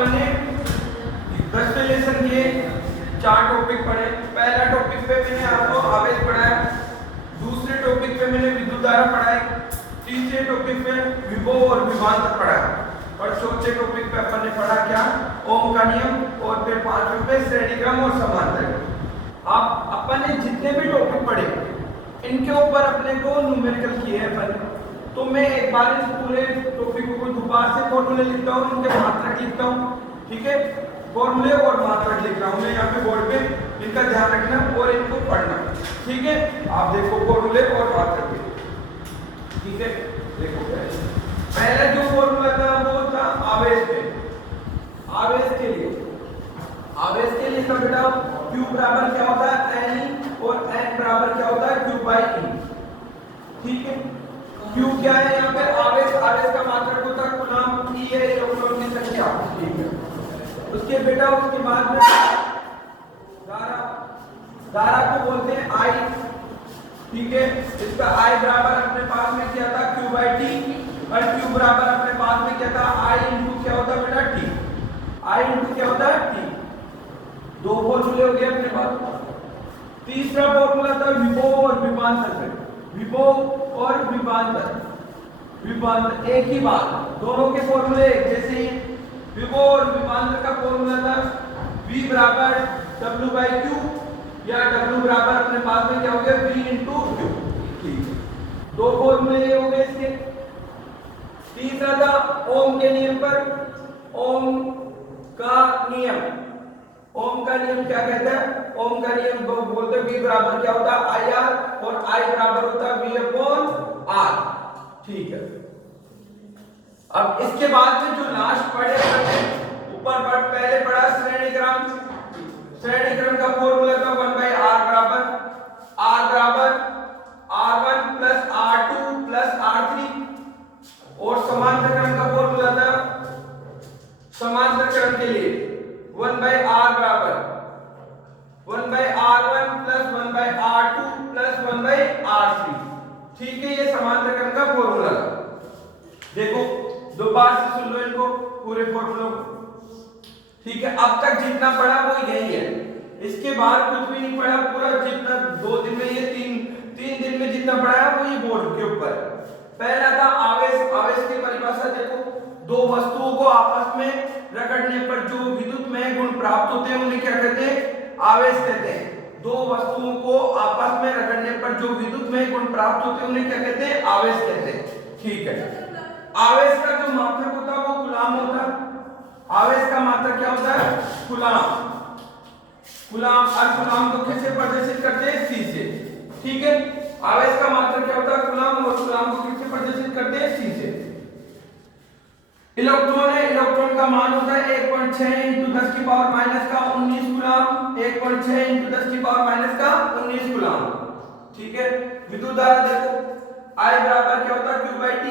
अपन ने 10वें लेसन के 4 टॉपिक पढ़े। पहला टॉपिक पे मैंने आपको आवेश पढ़ाया, दूसरे टॉपिक पे मैंने विद्युत धारा पढ़ाई, तीसरे टॉपिक पे विभव और विभवांतर पढ़ाया और चौथे टॉपिक पे अपन ने पढ़ा क्या, ओम का नियम, और फिर 5वें पे श्रेणी क्रम और समांतर। अब अपन ने जितने भी टॉपिक पढ़े इनके ऊपर अपने को न्यूमेरिकल किए हैं अपन। तो मैं एक बार इस पूरे टॉपिक को दोबारा से फॉर्मूले लिखता हूँ, उनके मात्रक लिखता हूँ, ठीक है। फॉर्मूले और मात्रक लिख रहा हूँ मैं यहाँ पे बोर्ड पे, इनका ध्यान रखना और इनको पढ़ना, ठीक है। आप देखो फॉर्मूले और मात्रक, ठीक है। देखो पहला जो फॉर्मूला था वो था आवेश पे, आवेश के लिए था बेटा Q बराबर क्या होता है N और N बराबर क्या होता है Q बाई E, ठीक है। Q क्या है यहाँ पे आवेश, आवेश का मात्रक होता है कूलम, E है इलेक्ट्रॉन की संख्या, ठीक है। उसके बेटा उसके बाद में धारा को बोलते हैं I, ठीक है। इसका I बराबर अपने पास में क्या था Q बाई T, और Q बराबर अपने पास में क्या था I इंटू क्या होता है बेटा T, I इंटू क्या होता है T। दो फॉर्मूले हो गए अपने पास। तीसरा फॉर्मूला था विभव और विभवांतर, विभव और विभवांतर एक ही बात, दोनों के फॉर्मूले जैसे। विभव और विभवांतर का फॉर्मूला था V बराबर W बाई Q, या W बराबर अपने पास में क्या हो गया V इंटू Q, ठीक है। दो फॉर्मूले ये हो गए इसके। तीसरा था ओम के नियम पर, ओम का नियम, ओम का नियम क्या कहता है, ओम का नियम बोलते हैं V बराबर क्या होता है IR और I बराबर होता है V अपॉन R, ठीक है। अब इसके बाद में जो लास्ट पढ़े ऊपर पहले पढ़ा श्रेणी क्रम, श्रेणी क्रम का फॉर्मूला था 1 बाई R बराबर R1 plus R2 plus R3, और समांतर क्रम का फॉर्मूला था समांतर क्रम के लिए 1 बाई R बराबर 1 by R1 plus 1 by R2 plus 1 by R3, ठीक है। ये समांतर क्रम का फॉर्मूला था। देखो दो बार से सुन लो इनको पूरे फॉर्मूलों को, ठीक है। अब तक जितना पढ़ा वो यही है, इसके बाद कुछ भी नहीं पढ़ा। पूरा जितना 2 दिन में ये तीन दिन में जितना पढ़ा है वो ये बोर्ड के ऊपर। पहला था आवेश, आवेश की परिभाषा देखो, दो वस्तुओं को आपस में रगड़ने पर जो विद्युतमय गुण प्राप्त होते हैं उन्हें क्या कहते हैं, आवेश कहते हैं। दो वस्तुओं को आपस में रगड़ने पर जो विद्युतमय गुण प्राप्त होते हैं उन्हें क्या कहते हैं, आवेश कहते हैं, ठीक है। आवेश का जो मात्रक होता है वो कूलम होता है, आवेश का मात्रक क्या होता है कूलम, और कूलम को कैसे प्रदर्शित करते हैं C से, ठीक है। आवेश का मात्रक क्या होता है कूलम, और कूलम को कैसे प्रदर्शित करते हैं C से। इलेक्ट्रॉन है, इलेक्ट्रॉन का मान होता है 1.6 × 10 की पावर माइनस का 19 कूलम, 1.6 × 10 की पावर माइनस का 19 कूलम, ठीक है। विद्युत धारा देखो I बराबर क्या होता है Q बाई T।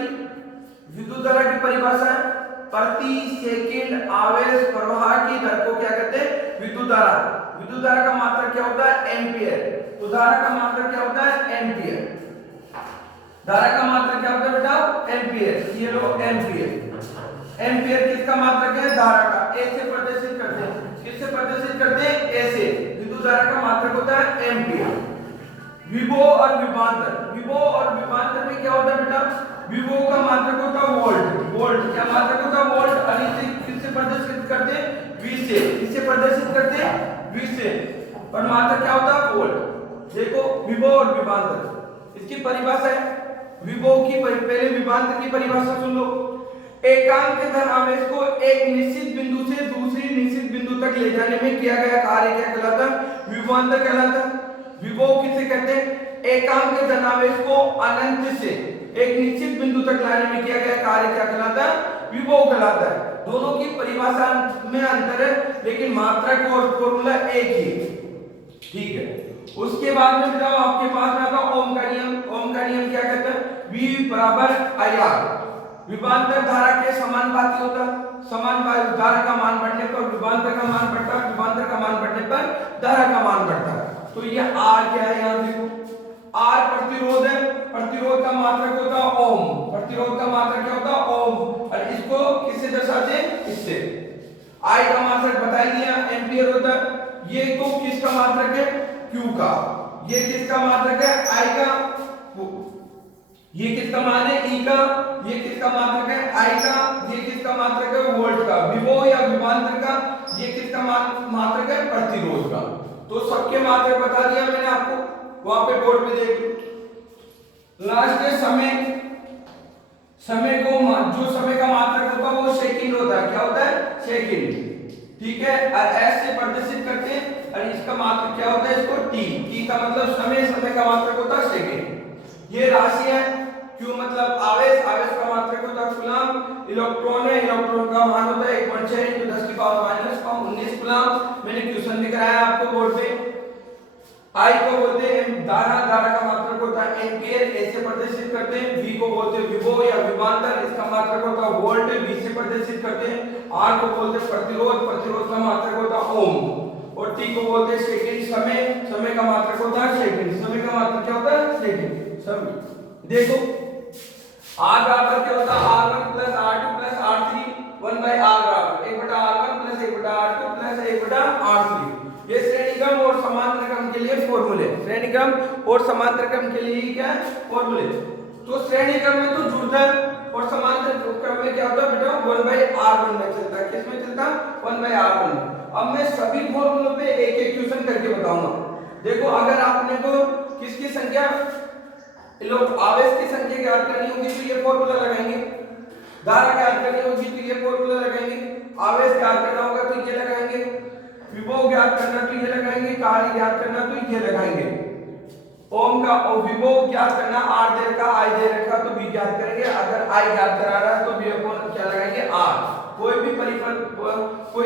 विद्युत धारा की परिभाषा है प्रति सेकंड आवेश प्रवाह की दर को क्या कहते हैं, विद्युत धारा। विद्युत धारा का मात्रक क्या होता है एम्पियर, तो धारा का मात्रक क्या होता है एम्पियर, धारा का मात्रक क्या होता है बेटा एम्पियर, ये लो एम्पियर। एम्पियर किसका मात्रक है, धारा का। ए से प्रदर्शित करते हैं, किससे प्रदर्शित करते हैं, ए से। विद्युत धारा का मात्रक होता है एम्पियर। विभव और विभवांतर, विभव और विभवांतर में क्या होता है बेटा, विभव का मात्रक होता है वोल्ट, वोल्ट क्या मात्रक होता है वोल्ट, और इसे किससे प्रदर्शित करते हैं V से, किससे प्रदर्शित करते हैं V से, और मात्रक क्या होता है वोल्ट। देखो विभव और विभवांतर, इसकी परिभाषा है विभव की, पहले विभवांतर की परिभाषा सुन लो। एकांक धन आवेश को एक निश्चित बिंदु से दूसरी निश्चित बिंदु तक ले जाने में किया गया कार्य क्या कहलाता है, विभवांतर कहलाता है। विभव किसे कहते हैं, एकांक धन आवेश को अनंत से एक निश्चित बिंदु तक लाने में किया गया कार्य क्या कहलाता है, विभव कहलाता है। दोनों की परिभाषा में अंतर है लेकिन मात्रक और फॉर्मूला एक ही, ठीक है। उसके बाद में बताओ आपके पास में आता ओम का नियम। ओम का नियम क्या कहता है, V बराबर IR। विभवांतर धारा के समानुपाती होता है, समानुपाती धारा का मान बढ़ने पर विभवांतर का मान बढ़ता है, विभवांतर का मान बढ़ने पर धारा का मान बढ़ता है। तो ये R क्या है, यहाँ देखो R प्रतिरोध है, प्रतिरोध का मात्रक होता है ओम, प्रतिरोध का मात्रक क्या होता है ओम, और इसको किससे दर्शाते हैं, इससे। मात्रक बता ही दिया एम्पियर होता है। ये तो किसका मात्रक है, Q का। ये किसका मात्रक है, I का। ये किसका मान है, E का। ये किसका मात्रक है, I का। ये किसका मात्रक है, वोल्ट का। विभव या विभवांतर का ये किसका मात्रक है, प्रतिरोध का। तो सबके मात्रक बता दिया मैंने आपको, वहां पे बोर्ड पे देख लो। लास्ट है समय। समय को जो समय का मात्रक होता है वो सेकंड होता है। क्या होता है, सेकंड। ठीक है, और एस से प्रदर्शित करते हैं और इसका मात्रक क्या होता है, इसको टी। टी का मतलब समय, समय का मात्रक होता है सेकंड। ये राशि है। क्यू मतलब आवेश, आवेश का मात्रक होता है कूलम। इलेक्ट्रॉन है, इलेक्ट्रॉन का मान होता है 1.6 × 10⁻⁻19 कूलम। मैंने क्वेश्चन लिख रहा है आपको बोर्ड पे। आई को बोलते हैं धारा, धारा का मात्रक होता है एम्पियर, ऐसे प्रदर्शित करते हैं। वी को बोलते हैं विभव या विभवांतर, इसका मात्रक होता है वोल्ट, वी से प्रदर्शित करते हैं। आर को बोलते हैं प्रतिरोध, प्रतिरोध का मात्रक होता है ओम। और टी को बोलते हैं सेकंड, समय, समय का मात्रक होता है सेकंड। समय का मात्रक क्या होता है, सेकंड। समय देखो आर बराबर क्या होता है, r1 + r2 + r3 1/r बराबर 1/r1 + 1/r2 + 1/r3। ये श्रेणी क्रम और समांतर क्रम के लिए फॉर्मूले, श्रेणी क्रम और समांतर क्रम के लिए क्या है, फॉर्मूले। तो श्रेणी क्रम में तो जुड़ता है और समांतर क्रम में क्या होता है बेटा, 1/r1 में चलता है। किस में चलता है, 1/r1 में। अब मैं सभी फॉर्मूलों पे एक एक क्वेश्चन करके बताऊंगा। देखो अगर आपने को किसकी संख्या, लोग आवेश की संख्या ज्ञात करनी होगी तो ये फॉर्मूला लगाएंगे। धारा ज्ञात करनी होगी तो ये फॉर्मूला लगाएंगे। आवेश ज्ञात करना होगा तो ये लगाएंगे। विभव ज्ञात करना तो ये लगाएंगे। कार्य ज्ञात करना तो ये लगाएंगे। ओम का और विभव ज्ञात करना, आर दे रखा, आई दे रखा तो बी ज्ञात करेंगे। अगर आई ज्ञात करा रहा है तो बी को क्या लगाएंगे, आर। कोई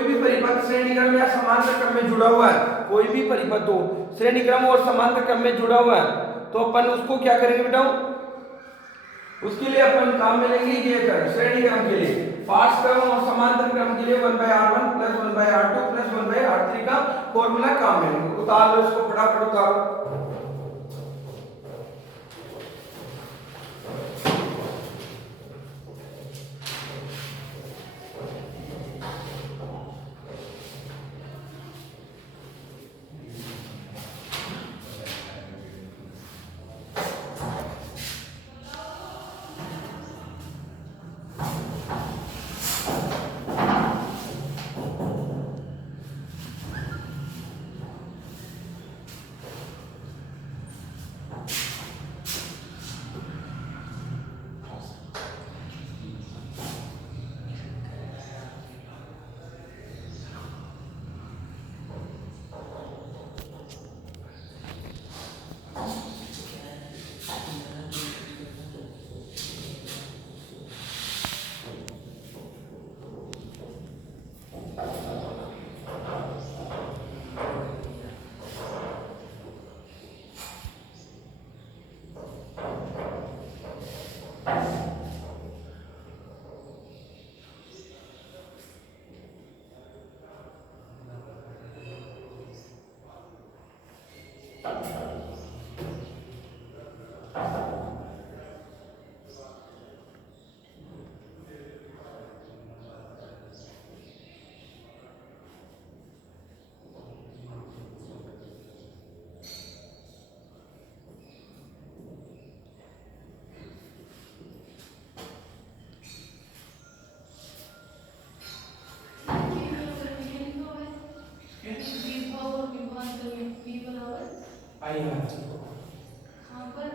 भी परिपथ श्रेणी क्रम या समांतर क्रम में जुड़ा हुआ है, कोई भी परिपथ हो श्रेणी क्रम और समांतर क्रम में जुड़ा हुआ है तो अपन उसको क्या करेंगे बेटा, उसके लिए अपन काम में लेंगे ये कर श्रेणी क्रम के लिए। पार्श्व क्रम और समांतर क्रम के लिए 1/r1 + 1/r2 + 1/r3 का फॉर्मूला काम में लेंगे। उतार लो इसको, फटाफट उतारो। हाँ पर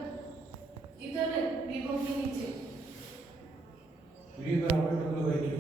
इधर विभव के नीचे v बराबर W/Q।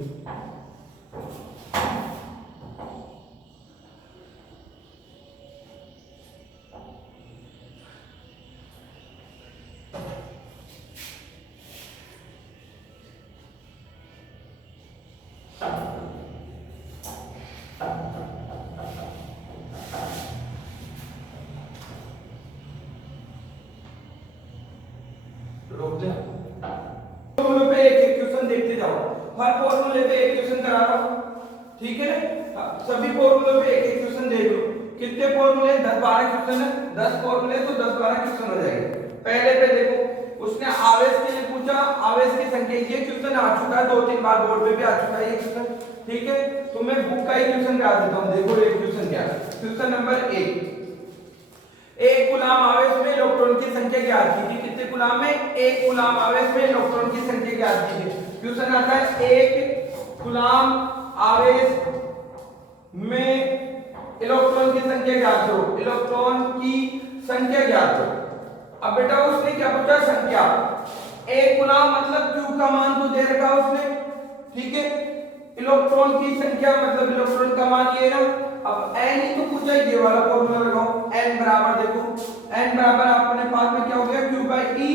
फॉर्मूले पे एक एक क्वेश्चन देखते जाओ। हर फॉर्मूले पे एक क्वेश्चन करा रहा हूं, ठीक है ना। सभी फॉर्मूले पे एक एक क्वेश्चन देख लो। कितने फॉर्मूले, 10-12 क्वेश्चन है। 10 फॉर्मूले तो 10-12 क्वेश्चन हो जाएंगे। पहले पे देखो उसने आवेश के लिए पूछा, आवेश की संख्या, ये क्वेश्चन आ चुका है 2-3 बार बोर्ड पे भी आ चुका है ये क्वेश्चन। ठीक है, तो मैं बुक का ही क्वेश्चन करा देता हूं। देखो ये क्वेश्चन क्या है। क्वेश्चन नंबर 1 कूलाम आवेश में इलेक्ट्रॉन की संख्या ज्ञात कीजिए। कितने कूलाम में? 1 कूलाम आवेश में इलेक्ट्रॉन की संख्या ज्ञात कीजिए। क्वेश्चन आता है 1 कूलाम आवेश में इलेक्ट्रॉन की संख्या ज्ञात करो। इलेक्ट्रॉन की संख्या ज्ञात करो। अब बेटा उसने क्या पूछा? संख्या। 1 कूलाम मतलब Q का मान तो दे रखा उसने, ठीक है। इलेक्ट्रॉन की संख्या मतलब इलेक्ट्रॉन का मान ये ना। अब n ही तो पूछा, ये वाला फॉर्मूला लगाओ। n बराबर, देखो n बराबर अपने पास में क्या हो गया? Q by E।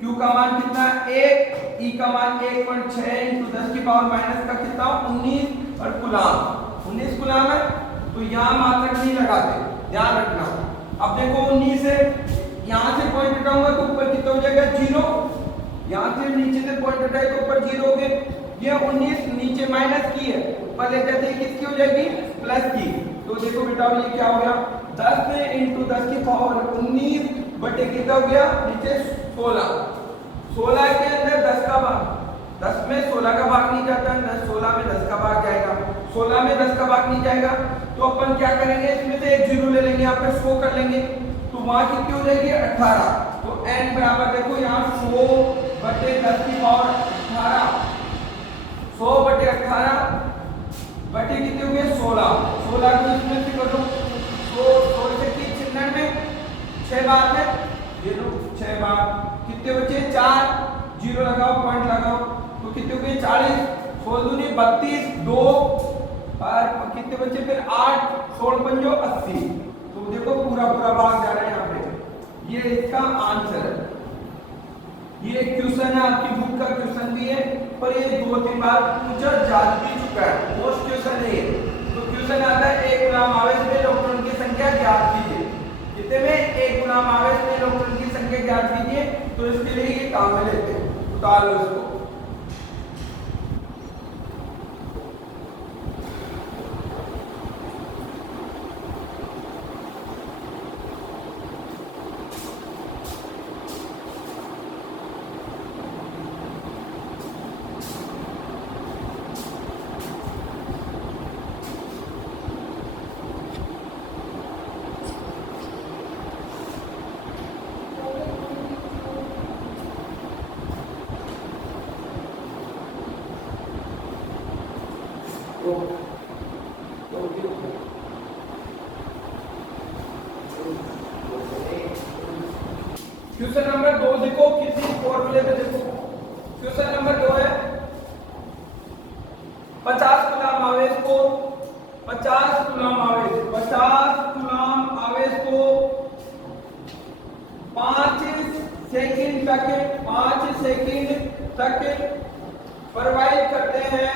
Q का मान कितना है? 1। E का मान 1.6 × 10 की पावर माइनस का कितना? 19 और कूलाम 19 कूलाम है, तो यहाँ मात्रक नहीं लगाते, ध्यान रखना। अब देखो 19 है, यहाँ से पॉइंट हटाऊंगा तो ऊपर कितना हो जाएगा? 0। यहाँ से नीचे से पॉइंट हटाए तो ऊपर 0 हो गए। ये 19 नीचे माइनस की है, ऊपर ले जाते ही किसकी हो जाएगी? प्लस की। तो देखो बेटा ये क्या हो गया? 10 × 10 की पावर 19 बटे कितना हो गया? नीचे 16। 16 के अंदर 10 का भाग, 10 में 16 का भाग नहीं जाता है, 16 में 10 का भाग जाएगा। 16 में 10 का भाग नहीं जाएगा तो अपन क्या करेंगे? इसमें से एक जीरो ले लेंगे, यहाँ पे 100 कर लेंगे, तो वहां कितनी हो जाएगी? 18। तो n बराबर देखो यहाँ 100 बटे 10 की पावर 18, 100 बटे 18 बटे कितने हो गए? 16। 16 को इसमें से कर दो, 100 से 96 6 बार में, ये लो 6 बार, कितने बचे? 4। जीरो लगाओ, पॉइंट लगाओ, तो कितने हो गए? 40। 16 दूनी 32, 2 और कितने बचे फिर? 8। 16 पंजो 80। तो देखो पूरा पूरा भाग जा रहा है यहाँ पे। ये इसका आंसर है। ये क्वेश्चन है, आपकी बुक का क्वेश्चन भी है, पर ये 2-3 बार पूछा जा भी चुका है, मोस्ट क्वेश्चन है ये। तो क्वेश्चन आता है 1 कूलाम आवेश में इलेक्ट्रॉन की संख्या ज्ञात कीजिए। कितने में? 1 कूलाम आवेश में इलेक्ट्रॉन की संख्या ज्ञात कीजिए। तो इसके लिए ये काम में लेते हैं, उतार लो इसको। क्वेश्चन नंबर 2 देखो, किसी फॉर्मूले पे देखो। क्वेश्चन नंबर 2 है 50 कूलाम आवेश को 50 कूलाम आवेश को 5 सेकंड तक प्रवाहित करते हैं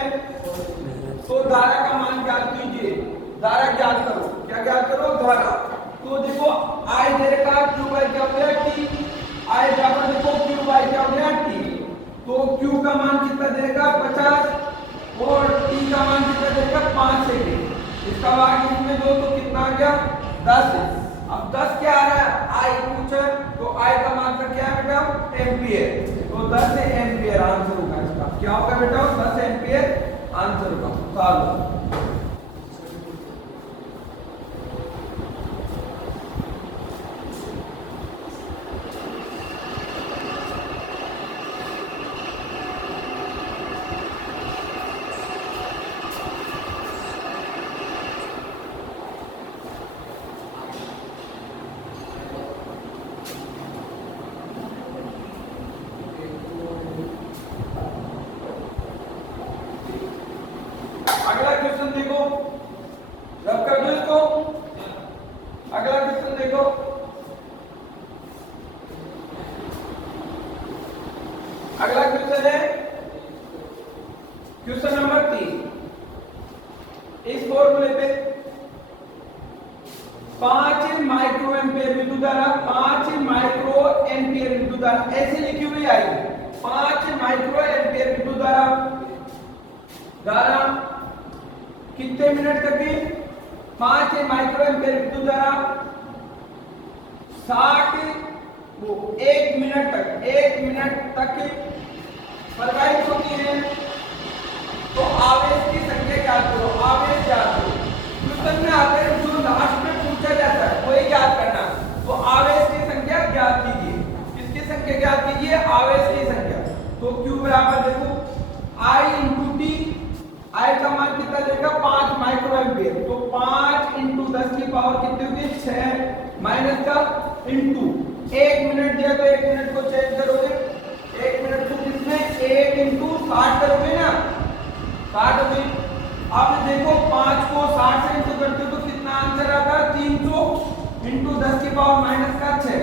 तो धारा का मान ज्ञात कीजिए। धारा ज्ञात करो। क्या ज्ञात करो? धारा। तो देखो I दे रखा Q बाई क्या हो गया? T। I बराबर देखो Q बाई क्या हो गया? T। तो Q का मान कितना दे रखा? 50 और T का मान कितना दे रखा? 5 सेकंड। इसका भाग इसमें दो तो कितना आ गया? 10। अब 10 क्या आ रहा है? I पूछा, तो I का मान क्या है बेटा? एम्पियर। तो 10 एम्पियर आंसर होगा इसका। क्या होगा बेटा? 10 एम्पियर आंसर होगा। सॉल्व। अगला क्वेश्चन देखो, रब कर दो इसको। अगला क्वेश्चन देखो, अगला क्वेश्चन है क्वेश्चन नंबर 3। इस फॉर्मूले पे 5 माइक्रो एम्पियर विद्युत धारा, 5 माइक्रो एम्पियर विद्युत धारा ऐसे लिखी हुई आएगी। 5 माइक्रो एम्पियर विद्युत धारा कितने मिनट तक की? 5 माइक्रो एम्पियर विद्युत धारा 1 मिनट तक प्रवाहित होती है। तो आवेश की संख्या क्या तो Q बराबर देखो I इंटू टी, I का मान कितना देगा 5 माइक्रो एम्पियर, तो 5 इंटू 10 की पावर कितनी होगी 6 माइनस का इंटू 1 मिनट दिया तो 1 मिनट को चेंज करोगे, 1 मिनट को किसमें 1 इंटू 60 करोगे ना 60 होगी। अब देखो 5 को 60 से इंटू करते हो तो कितना आंसर आता है 300 इंटू 10 की पावर माइनस का 6,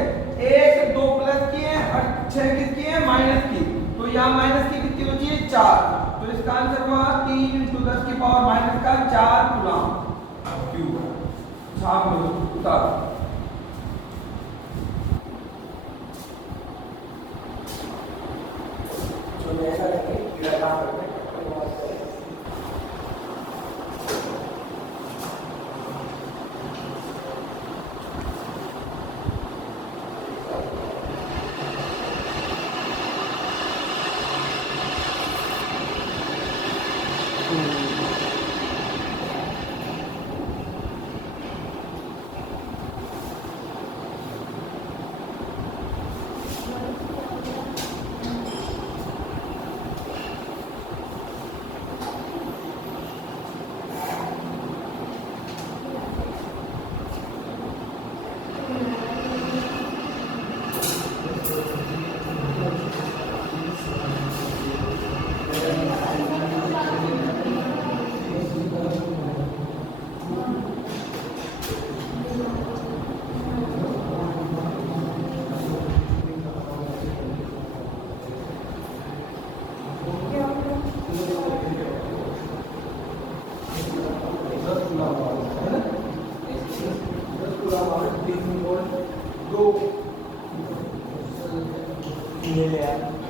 1 2 प्लस की है और 6 किसकी है माइनस की, तो यहाँ माइनस की कितनी होती है 4, तो इसका आंसर हुआ 3 इंटू 10 की पावर माइनस का 4 कूलम। अब क्यू छाप लो उतारो, तो ऐसा लगे मेरा काम करते हैं।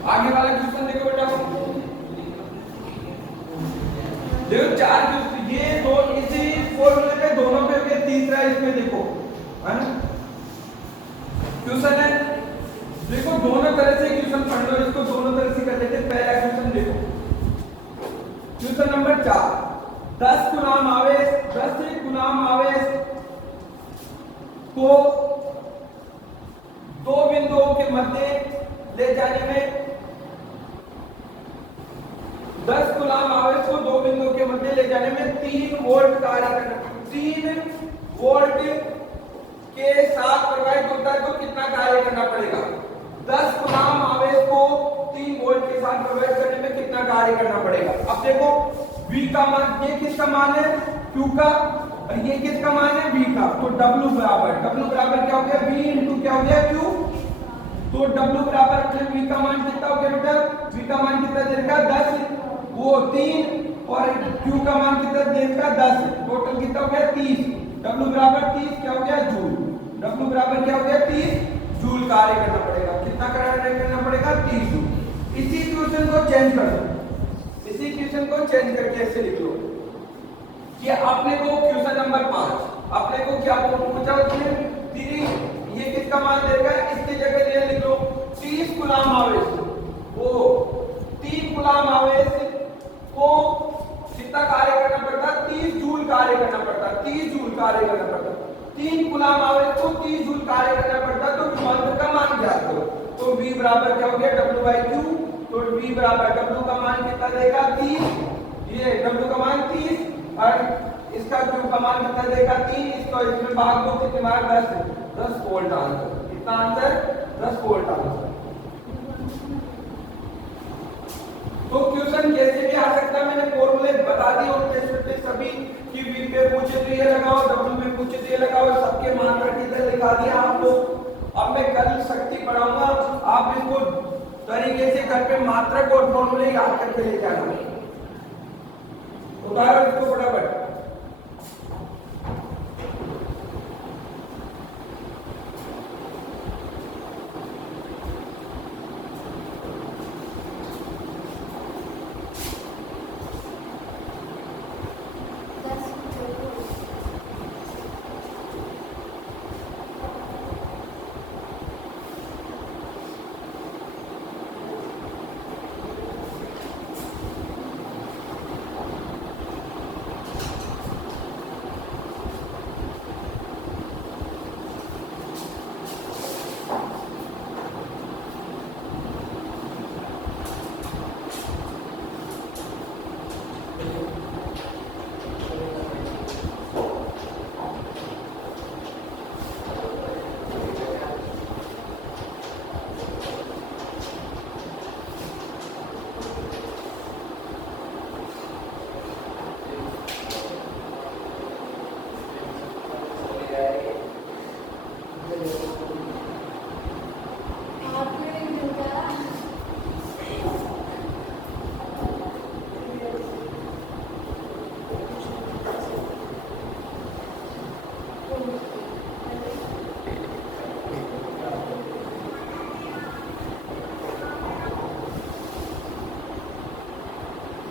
आगे वाला क्वेश्चन देखो बेटा, देखो 4 क्वेश्चन ये दो इसी फॉर्मूले पे दोनों पे हो गए, तीसरा इसमें देखो है ना क्वेश्चन है, देखो दोनों तरह से क्वेश्चन पढ़ लो, इसको दोनों तरह से कर लेते हैं। पहला क्वेश्चन देखो, क्वेश्चन नंबर 4, 10 कूलम आवेश 10 कूलम आवेश को दो बिंदुओं के मध्य ले जाने में 10 कूलम आवेश को दो बिंदुओं के मध्य ले जाने में 3 वोल्ट कार्य करना, 3 वोल्ट के साथ प्रवाहित होता है तो कितना कार्य करना पड़ेगा। 10 कूलम आवेश को 3 वोल्ट के साथ प्रवाहित करने में कितना कार्य करना पड़ेगा। अब देखो V का मान, ये किसका मान है Q का, और ये किसका मान है V का, तो W बराबर क्या हो गया V इंटू क्या हो गया Q, तो W बराबर V का मान कितना हो गया बेटा, V का मान कितना देगा 10, वो 3 और Q का मान कितना देगा 10, टोटल कितना हो गया 30, W बराबर 30 क्या हो गया जूल, W बराबर क्या हो गया 30 जूल कार्य करना पड़ेगा, कितना कार्य करना पड़ेगा 30 जूल। इसी क्वेश्चन को चेंज कर दो, इसी क्वेश्चन को चेंज करके ऐसे लिख लो कि आपने को क्वेश्चन नंबर 5 आपने को क्या पूछा उसने 3, ये किसका मान देगा, इसकी जगह ये लिख लो 30 कूलम आवेश, वो 3 कूलम आवेश को कितना कार्य करना पड़ता, 30 जूल कार्य करना पड़ता, 30 जूल कार्य करना पड़ता, 3 कूलम आवेश को 30 जूल कार्य करना पड़ता, तो विभवांतर का मान ज्ञात करो, तो V बराबर क्या हो गया W बाई Q, तो V बराबर W का मान कितना देगा 30, ये W का मान 30 और इसका Q का मान कितना देगा 3, इसको इसमें भाग दो कितने बार 10 वोल्ट आंसर, कितना आंसर 10 वोल्ट आंसर। तो क्वेश्चन कैसे भी आ सकता है, मैंने फॉर्मूले बता दिए और टेस्ट पे सभी कि V पे पूछे तो ये लगाओ, W पे पूछे तो ये लगाओ, सबके मान रख इधर लिखा दिया आपको। अब मैं कल शक्ति पढ़ाऊंगा, आप इसको तरीके से घर पे मात्रक और फॉर्मूले याद करके ले जाना। उतारो इसको फटाफट।